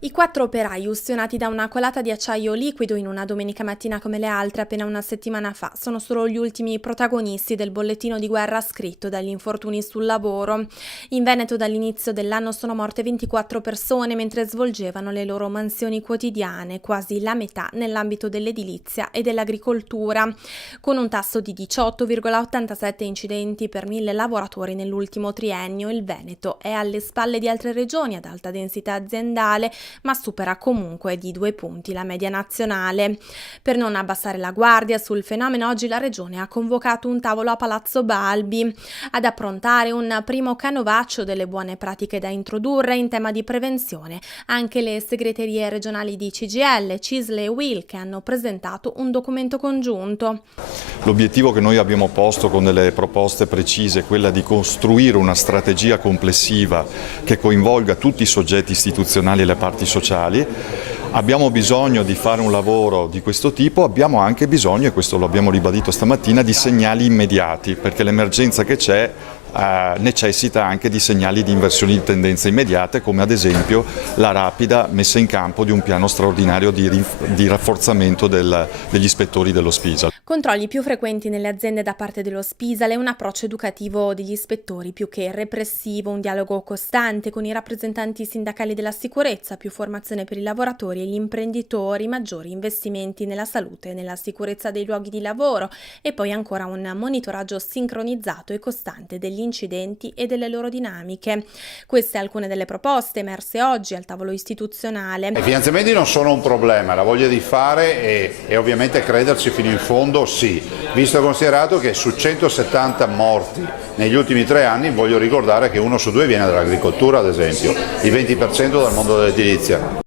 I 4 operai ustionati da una colata di acciaio liquido in una domenica mattina come le altre appena una settimana fa sono solo gli ultimi protagonisti del bollettino di guerra scritto dagli infortuni sul lavoro. In Veneto dall'inizio dell'anno sono morte 24 persone mentre svolgevano le loro mansioni quotidiane, quasi la metà nell'ambito dell'edilizia e dell'agricoltura, con un tasso di 18,87 incidenti per 1000 lavoratori nell'ultimo triennio. Il Veneto è alle spalle di altre regioni ad alta densità aziendale, ma supera comunque di 2 punti la media nazionale. Per non abbassare la guardia sul fenomeno, oggi la regione ha convocato un tavolo a Palazzo Balbi ad approntare un primo canovaccio delle buone pratiche da introdurre in tema di prevenzione. Anche le segreterie regionali di CGIL, CISL e UIL che hanno presentato un documento congiunto. L'obiettivo che noi abbiamo posto con delle proposte precise è quella di costruire una strategia complessiva che coinvolga tutti i soggetti istituzionali e le parti sociali. Abbiamo bisogno di fare un lavoro di questo tipo, abbiamo anche bisogno, e questo lo abbiamo ribadito stamattina, di segnali immediati, perché l'emergenza che c'è necessita anche di segnali di inversione di tendenze immediate, come ad esempio la rapida messa in campo di un piano straordinario di rafforzamento degli ispettori dello Spisal. Controlli più frequenti nelle aziende da parte dello Spisal e un approccio educativo degli ispettori più che repressivo, un dialogo costante con i rappresentanti sindacali della sicurezza, più formazione per i lavoratori e gli imprenditori, maggiori investimenti nella salute e nella sicurezza dei luoghi di lavoro e poi ancora un monitoraggio sincronizzato e costante degli incidenti e delle loro dinamiche. Queste alcune delle proposte emerse oggi al tavolo istituzionale. I finanziamenti non sono un problema, la voglia di fare e ovviamente crederci fino in fondo sì, visto e considerato che su 170 morti negli ultimi 3 anni voglio ricordare che 1 su 2 viene dall'agricoltura, ad esempio, il 20% dal mondo dell'edilizia.